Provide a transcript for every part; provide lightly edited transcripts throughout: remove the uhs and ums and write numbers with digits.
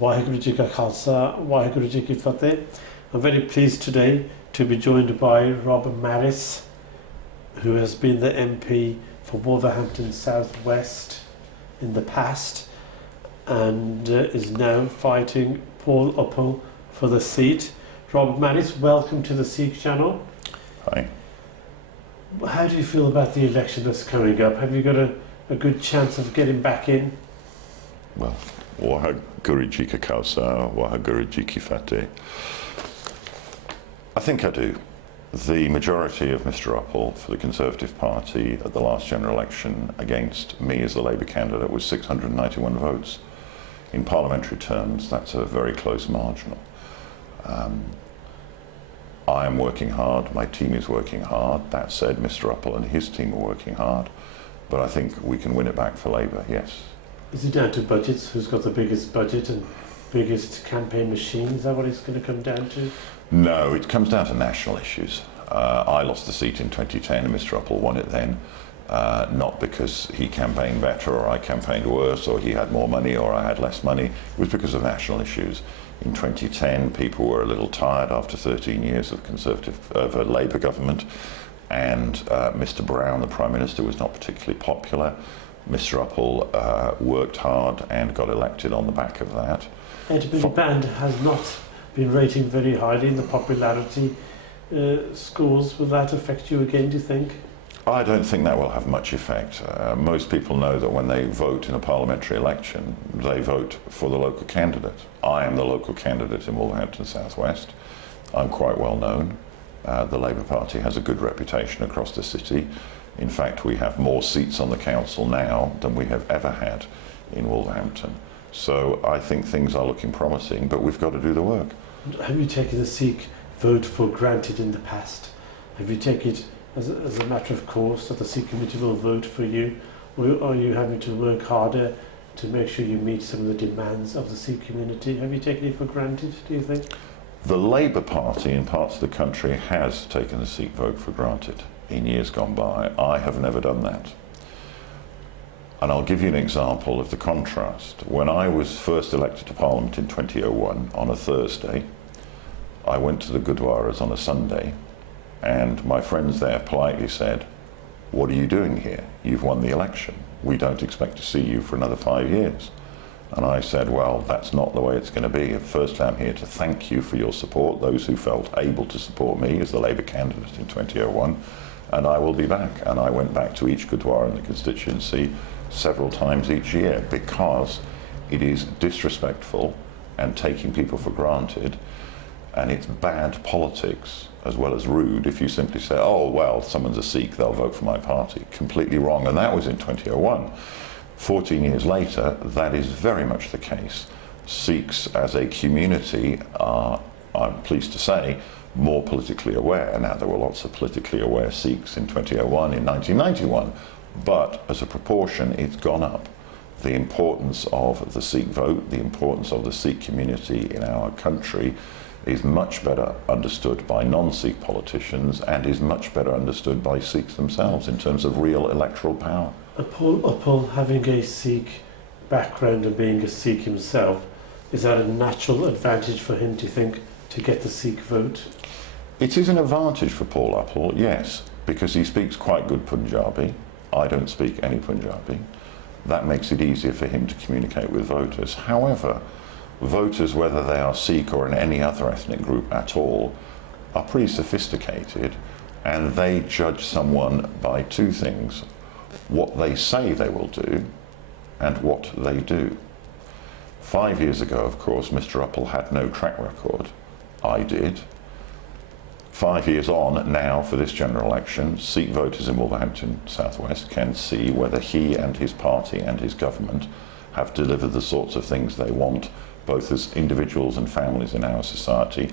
Waheguru Ji Ka Khalsa, Waheguru Ji Ki Fateh. I'm very pleased today to be joined by Rob Marris, who has been the MP for Wolverhampton South West in the past and is now fighting Paul Uppal for the seat. Rob Marris, welcome to the Sikh channel. Hi. How do you feel about the election that's coming up? Have you got a good chance of getting back in? Well, Waheguru Ji Ka Khalsa, Waheguru Ji Ki Fateh. I think I do. The majority of Mr Uppal for the Conservative Party at the last general election against me as the Labour candidate was 691 votes. In parliamentary terms, that's a very close margin. I am working hard, my team is working hard. That said, Mr Uppal and his team are working hard, but I think we can win it back for Labour, yes. Is it down to budgets? Who's got the biggest budget and biggest campaign machine? Is that what it's going to come down to? No, it comes down to national issues. I lost the seat in 2010 and Mr Uppal won it then, not because he campaigned better or I campaigned worse or he had more money or I had less money. It was because of national issues. In 2010, people were a little tired after 13 years of a Labour government, and Mr Brown, the Prime Minister, was not particularly popular. Mr Uppal worked hard and got elected on the back of that. Ed Miliband has not been rating very highly in the popularity scores. Will that affect you again, do you think? I don't think that will have much effect. Most people know that when they vote in a parliamentary election, they vote for the local candidate. I am the local candidate in Wolverhampton South West. I'm quite well known. The Labour Party has a good reputation across the city. In fact, we have more seats on the council now than we have ever had in Wolverhampton. So I think things are looking promising, but we've got to do the work. Have you taken the Sikh vote for granted in the past? Have you taken it as a matter of course that the Sikh community will vote for you, or are you having to work harder to make sure you meet some of the demands of the Sikh community? Have you taken it for granted, do you think? The Labour Party in parts of the country has taken the Sikh vote for granted in years gone by. I have never done that. And I'll give you an example of the contrast. When I was first elected to Parliament in 2001 on a Thursday, I went to the Gurdwaras on a Sunday, and my friends there politely said, "What are you doing here? You've won the election. We don't expect to see you for another 5 years." And I said, well, that's not the way it's going to be. Firstly, I'm here to thank you for your support, those who felt able to support me as the Labour candidate in 2001, and I will be back. And I went back to each Gurdwara in the constituency several times each year, because it is disrespectful and taking people for granted, and it's bad politics as well as rude if you simply say, oh, well, someone's a Sikh, they'll vote for my party. Completely wrong, and that was in 2001. 14 years later, that is very much the case. Sikhs as a community are, I'm pleased to say, more politically aware. Now, there were lots of politically aware Sikhs in 2001, in 1991, but as a proportion, it's gone up. The importance of the Sikh vote, the importance of the Sikh community in our country is much better understood by non-Sikh politicians and is much better understood by Sikhs themselves in terms of real electoral power. Paul Uppal, having a Sikh background and being a Sikh himself, is that a natural advantage for him, do you think, to get the Sikh vote? It is an advantage for Paul Uppal, yes, because he speaks quite good Punjabi. I don't speak any Punjabi. That makes it easier for him to communicate with voters. However, voters, whether they are Sikh or in any other ethnic group at all, are pretty sophisticated, and they judge someone by two things: what they say they will do and what they do. 5 years ago, of course, Mr Uppal had no track record. I did. 5 years on now for this general election, Sikh voters in Wolverhampton South West can see whether he and his party and his government have delivered the sorts of things they want, both as individuals and families in our society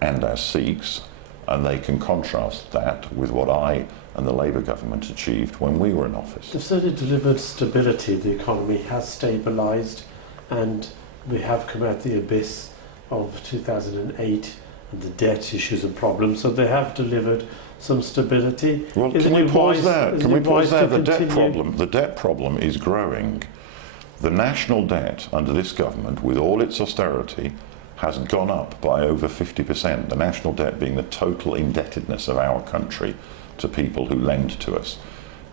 and as Sikhs, and they can contrast that with what I and the Labour government achieved when we were in office. They've certainly delivered stability. The economy has stabilised, and we have come out the abyss of 2008 and the debt issues and problems, so they have delivered some stability. Well, can we pause there? The debt problem is growing. The national debt under this government, with all its austerity, has gone up by over 50%. The national debt being the total indebtedness of our country to people who lend to us.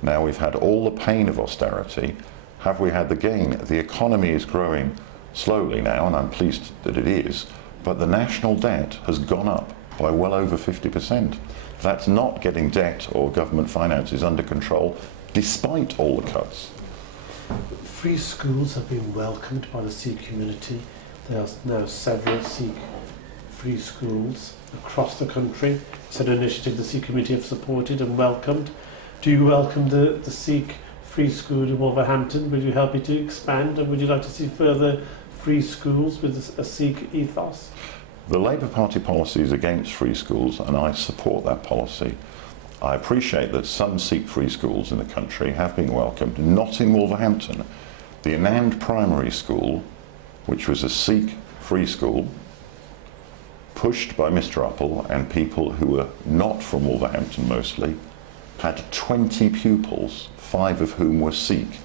Now we've had all the pain of austerity. Have we had the gain? The economy is growing slowly now, and I'm pleased that it is, but the national debt has gone up by well over 50%. That's not getting debt or government finances under control, despite all the cuts. Free schools have been welcomed by the Sikh community. There are now several Sikh free schools across the country. It's an initiative the Sikh community have supported and welcomed. Do you welcome the Sikh free school in Wolverhampton? Will you help it to expand, and would you like to see further free schools with a Sikh ethos? The Labour Party policy is against free schools, and I support that policy. I appreciate that some Sikh free schools in the country have been welcomed, not in Wolverhampton. The Anand Primary School, which was a Sikh free school, pushed by Mr. Uppal and people who were not from Wolverhampton mostly, had 20 pupils, 5 of whom were Sikh,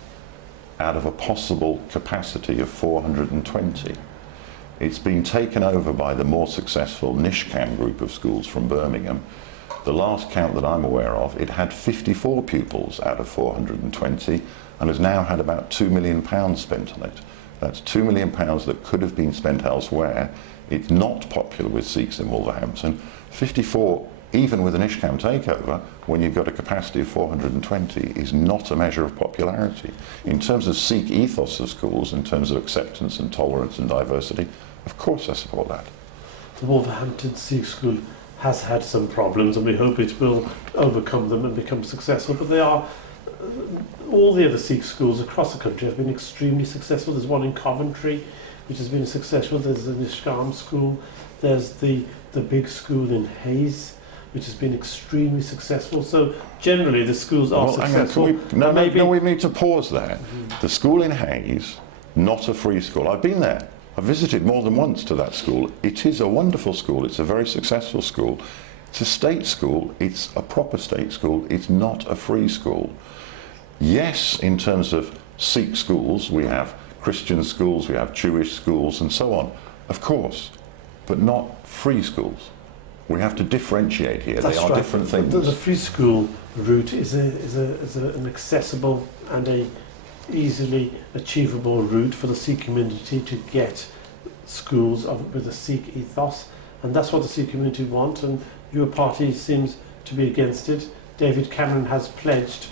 out of a possible capacity of 420. It's been taken over by the more successful Nishcam group of schools from Birmingham. The last count that I'm aware of, it had 54 pupils out of 420 and has now had about £2 million spent on it. That's £2 million that could have been spent elsewhere. It's not popular with Sikhs in Wolverhampton. 54, even with an Nishcam takeover, when you've got a capacity of 420, is not a measure of popularity. In terms of Sikh ethos of schools, in terms of acceptance and tolerance and diversity, of course I support that. The Wolverhampton Sikh School has had some problems, and we hope it will overcome them and become successful, but they are all the other Sikh schools across the country have been extremely successful. There's one in Coventry which has been successful. There's the Nishkam school. There's the big school in Hayes, which has been extremely successful. So generally the schools are successful. We need to pause there. The school in Hayes, not a free school. I've been there. I've visited more than once to that school. It is a wonderful school. It's a very successful school. It's a state school. It's a proper state school. It's not a free school. Yes, in terms of Sikh schools, we have Christian schools, we have Jewish schools and so on, of course, but not free schools. We have to differentiate here. They are different things. The free school route is an accessible and a easily achievable route for the Sikh community to get schools with a Sikh ethos, and that's what the Sikh community want, and your party seems to be against it. David Cameron has pledged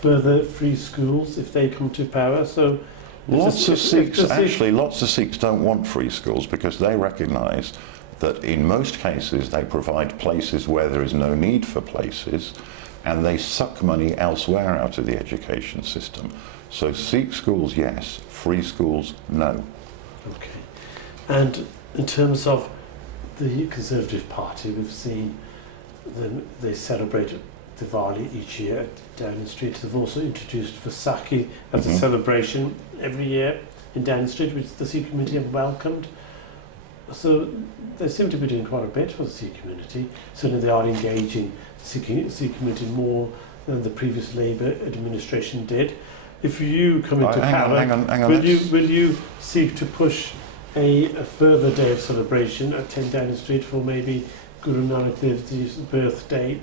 further free schools if they come to power. So lots of Sikhs don't want free schools because they recognise that in most cases they provide places where there is no need for places, and they suck money elsewhere out of the education system. So Sikh schools, yes. Free schools, no. Okay. And in terms of the Conservative Party, we've seen them, they celebrate Diwali each year at Downing Street. They've also introduced Vaisakhi as a celebration every year in Downing Street, which the Sikh community have welcomed. So they seem to be doing quite a bit for the Sikh community. Certainly they are engaging the Sikh community more than the previous Labour administration did. If you come into power, will you seek to push a further day of celebration at 10 Downing Street for maybe Guru Nanak Dev Ji's birthday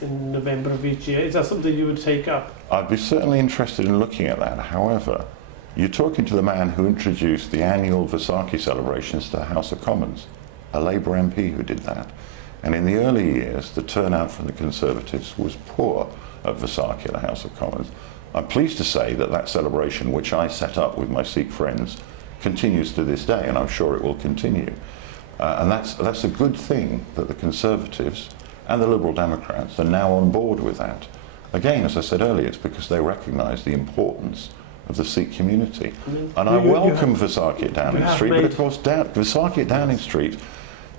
in November of each year? Is that something you would take up? I'd be certainly interested in looking at that. However, you're talking to the man who introduced the annual Vaisakhi celebrations to the House of Commons, a Labour MP who did that. And in the early years, the turnout from the Conservatives was poor at Vaisakhi at the House of Commons. I'm pleased to say that that celebration, which I set up with my Sikh friends, continues to this day, and I'm sure it will continue. And that's a good thing that the Conservatives and the Liberal Democrats are now on board with that. Again, as I said earlier, it's because they recognise the importance of the Sikh community. And I welcome Vaisakhi at Downing Street, but of course Vaisakhi at Downing Street,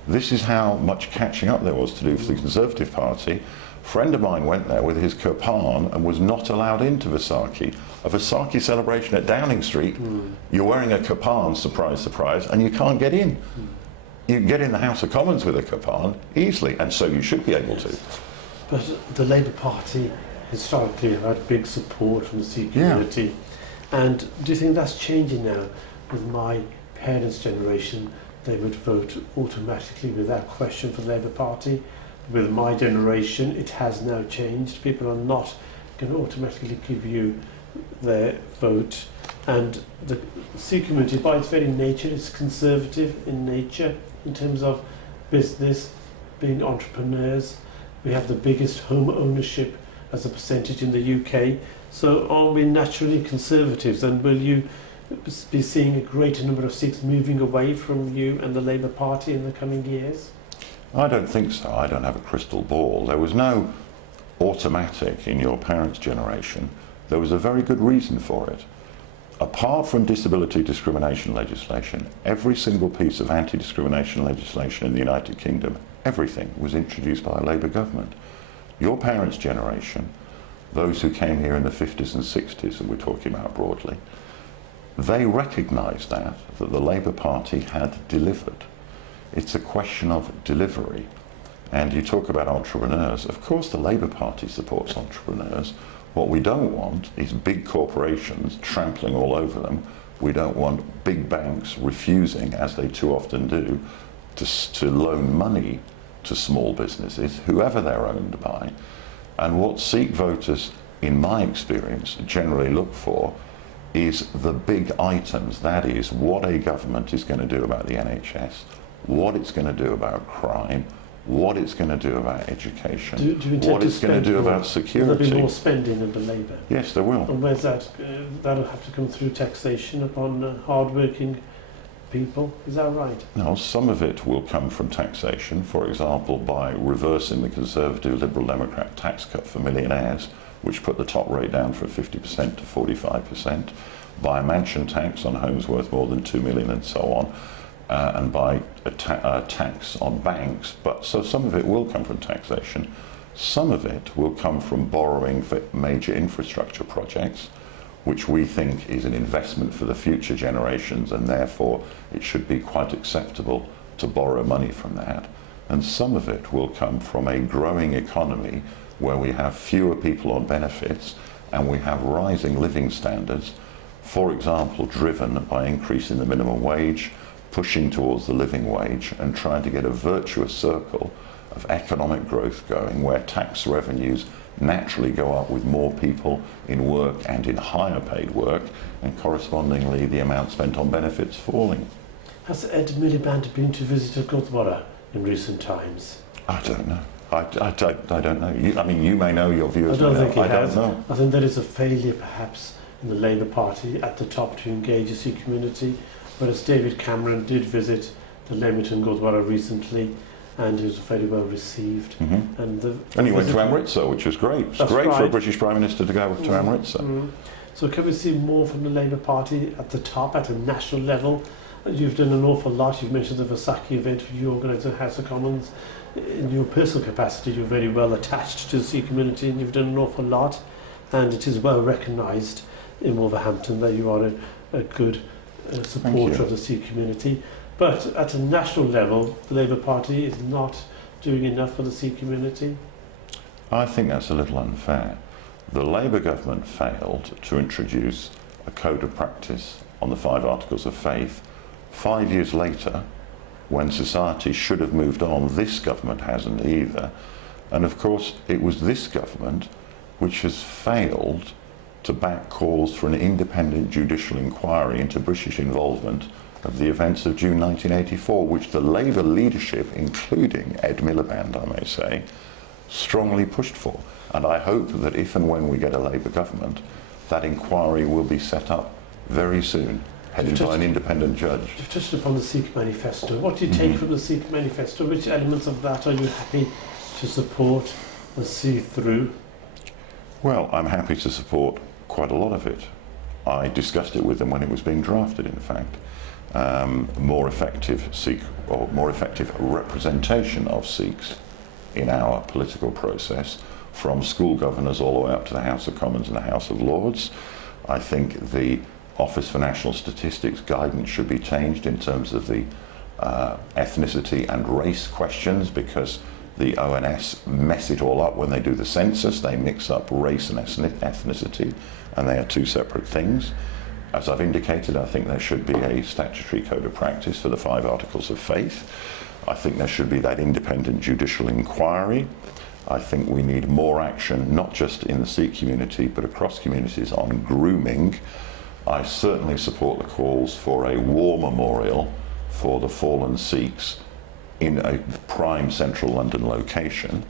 this is how much catching up there was to do for the Conservative Party. A friend of mine went there with his kirpan and was not allowed into Vaisakhi. A Vaisakhi celebration at Downing Street, you're wearing a kirpan, surprise, surprise, and you can't get in. You can get in the House of Commons with a kirpan easily, and so you should be able to. But the Labour Party historically have had big support from the Sikh community. And do you think that's changing now? With my parents' generation, they would vote automatically without question for the Labour Party. With my generation, it has now changed. People are not going to automatically give you their vote. And the Sikh community, by its very nature, is conservative in nature in terms of business, being entrepreneurs. We have the biggest home ownership as a percentage in the UK. So are we naturally conservatives? And will you be seeing a greater number of Sikhs moving away from you and the Labour Party in the coming years? I don't think so. I don't have a crystal ball. There was no automatic in your parents' generation. There was a very good reason for it. Apart from disability discrimination legislation, every single piece of anti-discrimination legislation in the United Kingdom, everything was introduced by a Labour government. Your parents' generation, those who came here in the 50s and 60s, and we're talking about broadly, they recognised that the Labour Party had delivered. It's a question of delivery. And you talk about entrepreneurs. Of course the Labour Party supports entrepreneurs. What we don't want is big corporations trampling all over them. We don't want big banks refusing, as they too often do, to loan money to small businesses, whoever they're owned by. And what Sikh voters, in my experience, generally look for is the big items. That is, what a government is going to do about the NHS, what it's going to do about crime, what it's going to do about education, what it's going to do about security. Will there be more spending under Labour? Yes, there will. And where's that? That'll have to come through taxation upon hard-working people. Is that right? No, some of it will come from taxation, for example, by reversing the Conservative Liberal Democrat tax cut for millionaires, which put the top rate down from 50% to 45%, by a mansion tax on homes worth more than 2 million and so on, and by a tax on banks. But so some of it will come from taxation. Some of it will come from borrowing for major infrastructure projects, which we think is an investment for the future generations, and therefore it should be quite acceptable to borrow money from that. And some of it will come from a growing economy where we have fewer people on benefits and we have rising living standards, for example, driven by increasing the minimum wage, pushing towards the living wage, and trying to get a virtuous circle of economic growth going where tax revenues naturally go up with more people in work and in higher paid work, and correspondingly the amount spent on benefits falling. Has Ed Miliband been to visit Gurdwara in recent times? I don't know. I don't know. You may know, your viewers I don't may know. think he has. Don't know. I think there is a failure perhaps in the Labour Party at the top to engage the Sikh community, whereas David Cameron did visit the Leamington Gurdwara recently, and he was very well received. Mm-hmm. And he went to Amritsar, which was great. It's great for a British Prime Minister to go to Amritsar. Mm. So can we see more from the Labour Party at the top, at a national level? You've done an awful lot. You've mentioned the Vaisakhi event you organised at House of Commons. In your personal capacity, you're very well attached to the Sikh community, and you've done an awful lot. And it is well recognised in Wolverhampton that you are a good supporter of the Sikh community. But at a national level, the Labour Party is not doing enough for the Sikh community. I think that's a little unfair. The Labour government failed to introduce a code of practice on the 5 Articles of Faith 5 years later, when society should have moved on. This government hasn't either. And of course, it was this government which has failed to back calls for an independent judicial inquiry into British involvement of the events of June 1984, which the Labour leadership, including Ed Miliband, I may say, strongly pushed for. And I hope that if and when we get a Labour government, that inquiry will be set up very soon, headed by an independent judge. You've touched upon the Sikh manifesto. What do you take from the Sikh manifesto? Which elements of that are you happy to support and see through? Well, I'm happy to support quite a lot of it. I discussed it with them when it was being drafted, in fact. More effective Sikh, or more effective representation of Sikhs in our political process, from school governors all the way up to the House of Commons and the House of Lords. I think the Office for National Statistics guidance should be changed in terms of the ethnicity and race questions, because the ONS mess it all up when they do the census. They mix up race and ethnicity, and they are two separate things. As I've indicated, I think there should be a statutory code of practice for the 5 articles of faith. I think there should be that independent judicial inquiry. I think we need more action, not just in the Sikh community, but across communities on grooming. I certainly support the calls for a war memorial for the fallen Sikhs in a prime central London location.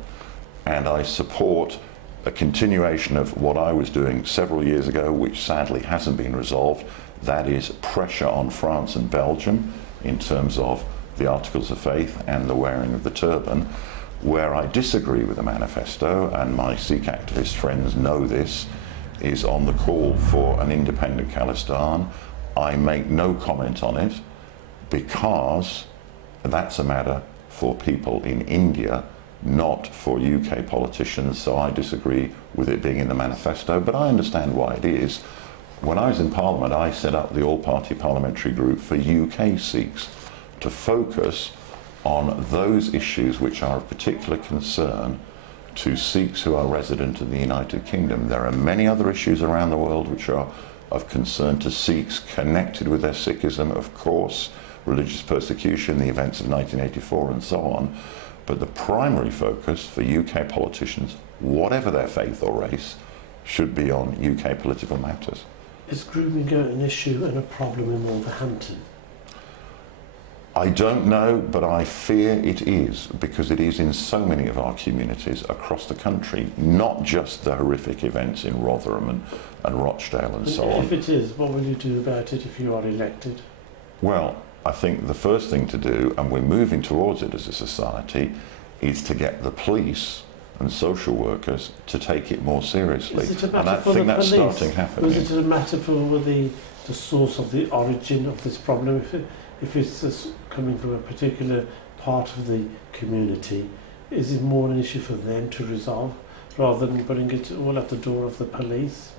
And I support a continuation of what I was doing several years ago, which sadly hasn't been resolved. That is pressure on France and Belgium in terms of the Articles of Faith and the wearing of the turban. Where I disagree with the manifesto, and my Sikh activist friends know this, is on the call for an independent Khalistan. I make no comment on it because that's a matter for people in India, not for UK politicians, so I disagree with it being in the manifesto, but I understand why it is. When I was in Parliament, I set up the all-party parliamentary group for UK Sikhs to focus on those issues which are of particular concern to Sikhs who are resident in the United Kingdom. There are many other issues around the world which are of concern to Sikhs connected with their Sikhism, of course, religious persecution, the events of 1984 and so on. But the primary focus for UK politicians, whatever their faith or race, should be on UK political matters. Is grooming an issue and a problem in Wolverhampton? I don't know, but I fear it is, because it is in so many of our communities across the country, not just the horrific events in Rotherham and Rochdale and so on. If it is, what will you do about it if you are elected? Well, I think the first thing to do, and we're moving towards it as a society, is to get the police and social workers to take it more seriously. Is it a matter and I for think the that's police? starting happening. Or is it a matter for the source of the origin of this problem? If it's just coming from a particular part of the community, is it more an issue for them to resolve rather than putting it all at the door of the police?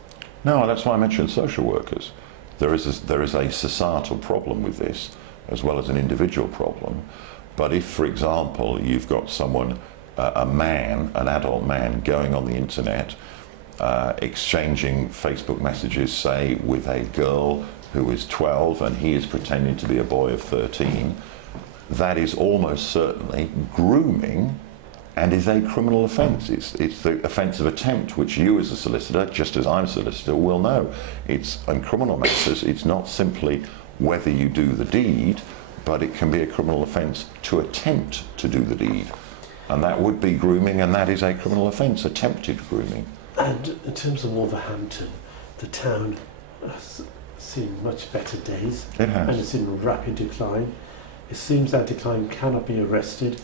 No, that's why I mentioned social workers. There is a societal problem with this, as well as an individual problem. But if, for example, you've got someone, an adult man, going on the internet, exchanging Facebook messages, say, with a girl who is 12 and he is pretending to be a boy of 13, that is almost certainly grooming and is a criminal offence. It's the offence of attempt, which you as a solicitor, just as I'm a solicitor, will know. It's in criminal matters, it's not simply whether you do the deed, but it can be a criminal offence to attempt to do the deed. And that would be grooming, and that is a criminal offence, attempted grooming. And in terms of Wolverhampton, the town has seen much better days. It has. And it's in rapid decline. It seems that decline cannot be arrested,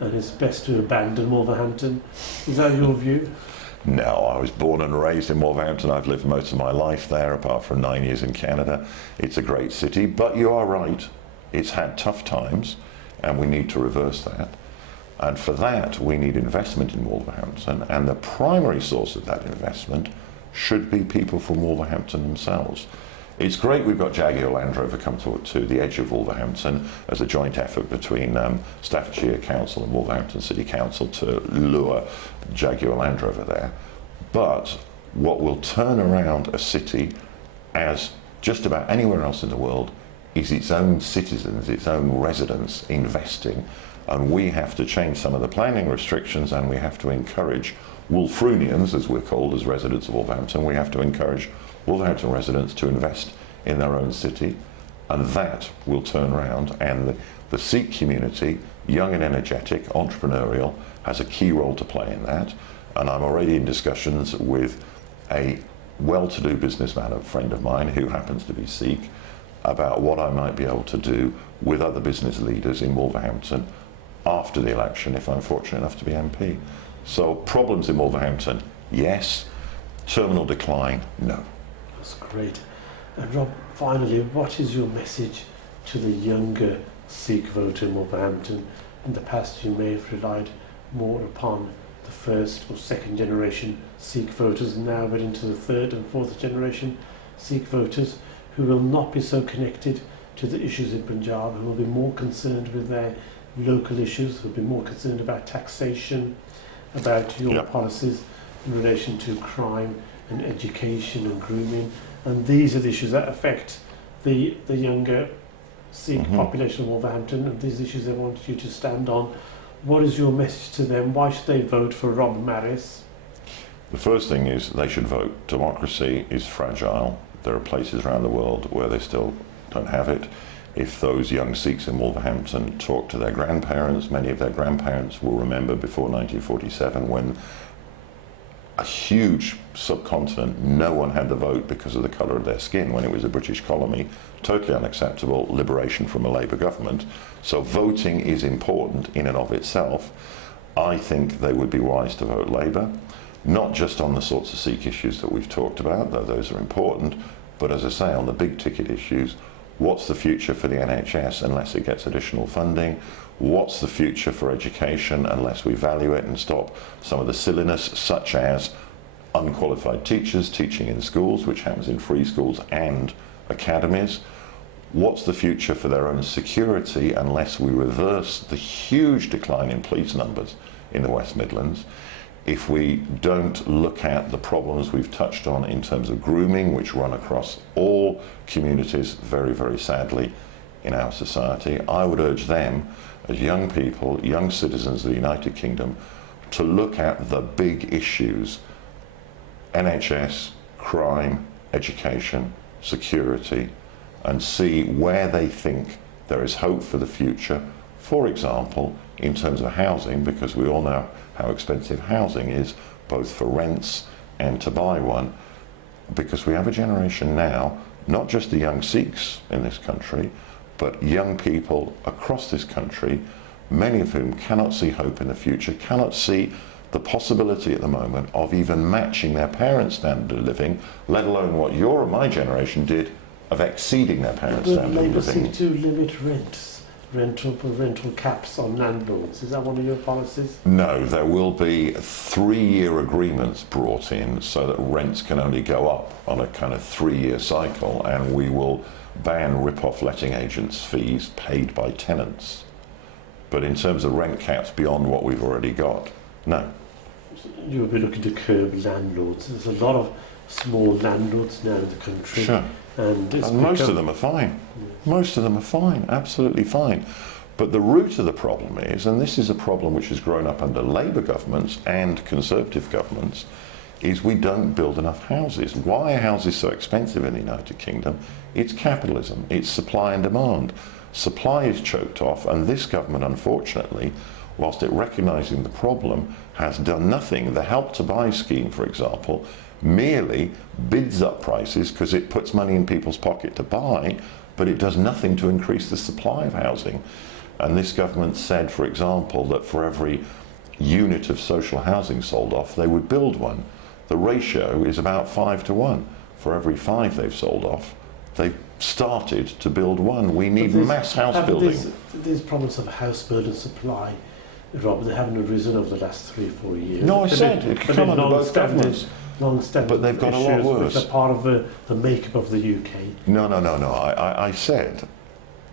and it's best to abandon Wolverhampton. Is that your view? No, I was born and raised in Wolverhampton. I've lived most of my life there, apart from 9 years in Canada. It's a great city, but you are right. It's had tough times, and we need to reverse that. And for that, we need investment in Wolverhampton, and the primary source of that investment should be people from Wolverhampton themselves. It's great we've got Jaguar Land Rover come to the edge of Wolverhampton as a joint effort between Staffordshire Council and Wolverhampton City Council to lure Jaguar Land Rover there. But what will turn around a city, as just about anywhere else in the world, is its own citizens, its own residents investing. And we have to change some of the planning restrictions, and we have to encourage Wolfrunians, as we're called as residents of Wolverhampton, we have to encourage Wolverhampton residents to invest in their own city, and that will turn around. And the Sikh community, young and energetic, entrepreneurial, has a key role to play in that. And I'm already in discussions with a well-to-do businessman, a friend of mine who happens to be Sikh, about what I might be able to do with other business leaders in Wolverhampton after the election, if I'm fortunate enough to be MP. So problems in Wolverhampton, yes. Terminal decline, no. That's great. And Rob, finally, what is your message to the younger Sikh voter in Wolverhampton? In the past, you may have relied more upon the first or second generation Sikh voters, now we're into the third and fourth generation Sikh voters who will not be so connected to the issues in Punjab, who will be more concerned with their local issues, who will be more concerned about taxation, about your policies in relation to crime and education and grooming, and these are the issues that affect the younger Sikh Mhm. population of Wolverhampton, and these issues they want you to stand on. What is your message to them? Why should they vote for Rob Marris? The first thing is they should vote. Democracy is fragile. There are places around the world where they still don't have it. If those young Sikhs in Wolverhampton talk to their grandparents, many of their grandparents will remember before 1947 when a huge subcontinent, no one had the vote because of the colour of their skin when it was a British colony. Totally unacceptable, liberation from a Labour government. So voting is important in and of itself. I think they would be wise to vote Labour, not just on the sorts of Sikh issues that we've talked about, though those are important, but as I say, on the big ticket issues. What's the future for the NHS unless it gets additional funding? What's the future for education unless we value it and stop some of the silliness, such as unqualified teachers teaching in schools, which happens in free schools and academies? What's the future for their own security unless we reverse the huge decline in police numbers in the West Midlands? If we don't look at the problems we've touched on in terms of grooming, which run across all communities very, very sadly in our society, I would urge them as young people, young citizens of the United Kingdom, to look at the big issues: NHS, crime, education, security, and see where they think there is hope for the future. For example, in terms of housing, because we all know how expensive housing is, both for rents and to buy one, because we have a generation now, not just the young Sikhs in this country, but young people across this country, many of whom cannot see hope in the future, cannot see the possibility at the moment of even matching their parents' standard of living, let alone what your and my generation did of exceeding their parents' But standard of Labour living. seek to limit rental caps on landlords. Is that one of your policies? No, there will be 3-year agreements brought in so that rents can only go up on a kind of 3-year cycle, and we will ban rip-off letting agents' fees paid by tenants. But in terms of rent caps beyond what we've already got, no. You will be looking to curb landlords. There's a lot of small landlords now in the country. Sure. And Most of them are fine. Most of them are fine, absolutely fine. But the root of the problem is, and this is a problem which has grown up under Labour governments and Conservative governments, is we don't build enough houses. Why are houses so expensive in the United Kingdom? It's capitalism, it's supply and demand. Supply is choked off, and this government, unfortunately, whilst it recognising the problem, has done nothing. The Help to Buy scheme, for example, merely bids up prices because it puts money in people's pocket to buy, but it does nothing to increase the supply of housing. And this government said, for example, that for every unit of social housing sold off, they would build one. The ratio is about 5 to 1. For every 5 they've sold off, they've started to build one. We need mass house building. These problems of house building supply, Rob, they haven't arisen over the last 3 or 4 years. No, I said it could come under both governments. Long-standing But they've got a lot worse. Which are part of the makeup of the UK. No. I said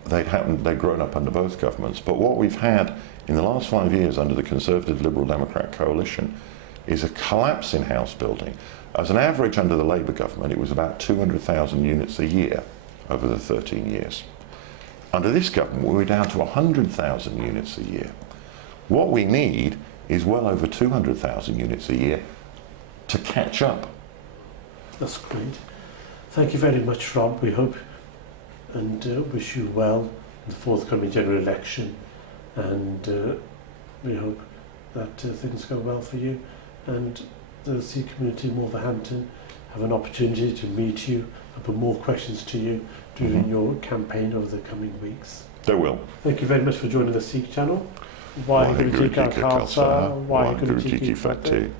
they'd grown up under both governments. But what we've had in the last 5 years under the Conservative Liberal Democrat coalition is a collapse in house building. As an average under the Labour government, it was about 200,000 units a year over the 13 years. Under this government, we're down to 100,000 units a year. What we need is well over 200,000 units a year to catch up. That's great. Thank you very much, Rob. We hope and wish you well in the forthcoming general election, and we hope that things go well for you, and the Sikh community in Wolverhampton have an opportunity to meet you and put more questions to you during your campaign over the coming weeks. They will. Thank you very much for joining the Sikh channel. Waheguru Ji Ka Khalsa, Waheguru Ji Ki Fateh.